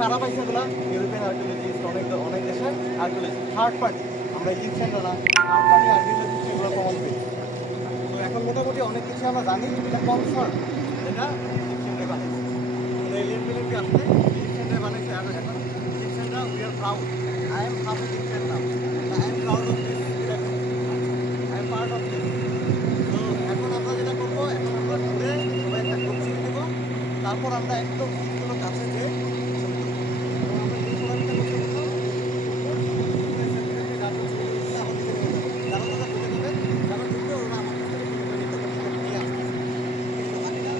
কারা পাইছে এগুলো? ইউরোপিয়ান আর্কিওলজিস্ট, অনেক দেশের আর্কিওলজিস্ট, থার্ড পার্টি। আমরা ইজিপশিয়ানরা না, থার্ড পার্টি আর্কিওলজিস্ট এগুলো প্রমাণ পেয়েছি। তো এখন মোটামুটি অনেক কিছু আমরা জানি, এটা কনফার্ম, এটা ইজিপশিয়ানরা বানাইছে। কোনো এলিয়েন ফিলিয়েনকে আসলে ইজিপশিয়ানরা বানাইছে। আর এখন ইজিপশিয়ানরা we are proud. I am half Egyptian now, I am proud of this pyramid, I am part of this. তো এখন আমরা যেটা করবো, এখন আমরা ঘুরে সবাই একটা গ্রুপ ছবি দেবো, তারপর আমরা একদম ভিতগুলো কাছে যে ছবি তুলবো। এবং আমরা যে সবাইটা করতে বলবো, যারা তারা ঘুরে দেবে, যারা ঢুকবে ওরা আমার কাছ থেকে নিয়ে আসবে। বাকিটা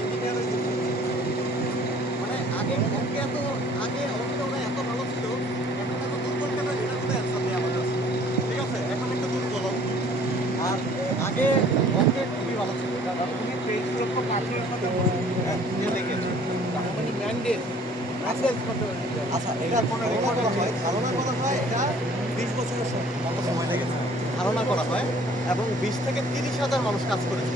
ইঞ্জিনিয়ার মানে আগে অঙ্কে এত আগে অঙ্কে ওরা এত ভালো ছিল, এখন এত দুর্বল কেন এটার মধ্যে অ্যান্সার নেই আমার কাছে। ঠিক আছে, এখন একটু দুর্বল অঙ্ক। আর আগে অঙ্কে খুবই ভালো ছিল, কারণ তুমি 23 লক্ষ কাঠের সাথে লিখেছে মানে ম্যান্ডেট। আচ্ছা, এটার ধারণা করা হয় এটা 20 বছরের মতো সময় লেগেছে ধারণা করা হয়, এবং 20 থেকে 30,000 মানুষ কাজ করেছে।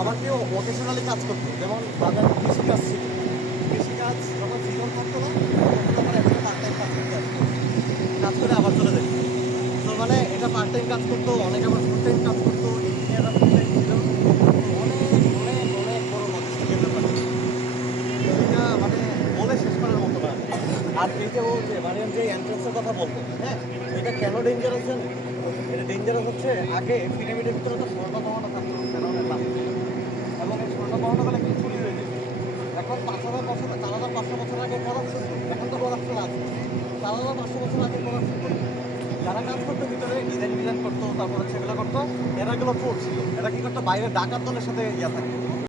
আবার কেউ ভোকেশনালি কাজ করতো, যেমন তাদের কৃষিকাজ ছিল, কৃষিকাজ যখন সিজন থাকতো না তখন আবার একটা পার্ট টাইম কাজ করতে আসতো, কাজ করে আবার চলে যেত। তো মানে এটা পার্ট টাইম কাজ করতো, অনেক আবার ফুল টাইম কাজ করতো, ইঞ্জিনিয়াররা ফুল টাইম ছিল। অনেক অনেক অনেক বড় লজিস্টিকের ব্যাপার। এটা মানে বলে শেষ করার মতো না। আর এই যে ও যে মানে যে এন্ট্রান্সের কথা বলবো, হ্যাঁ, এটা কেন ডেঞ্জারাস জানেন? এটা ডেঞ্জারাস হচ্ছে আগে পিরামিডের ভিতরে তো স্বর্ণ গহনা থাকতো ফেরাউনের নাম, এবং এই স্বর্ণ গহনাগুলো কিন্তু চুরি হয়ে যেত। এখন 5,000 বছর 4,500 বছর আগে করাপশন, এখন তো করাপশন আছে, 4,500 বছর আগে করাপশন করতো। যারা কাজ করতো ভিতরে ডিজাইন করতো, তারপরে সেগুলো করতো, এরা এগুলো চোর ছিল। এরা কি করতো, বাইরে ডাকাত দলের সাথে ইয়া থাকতো।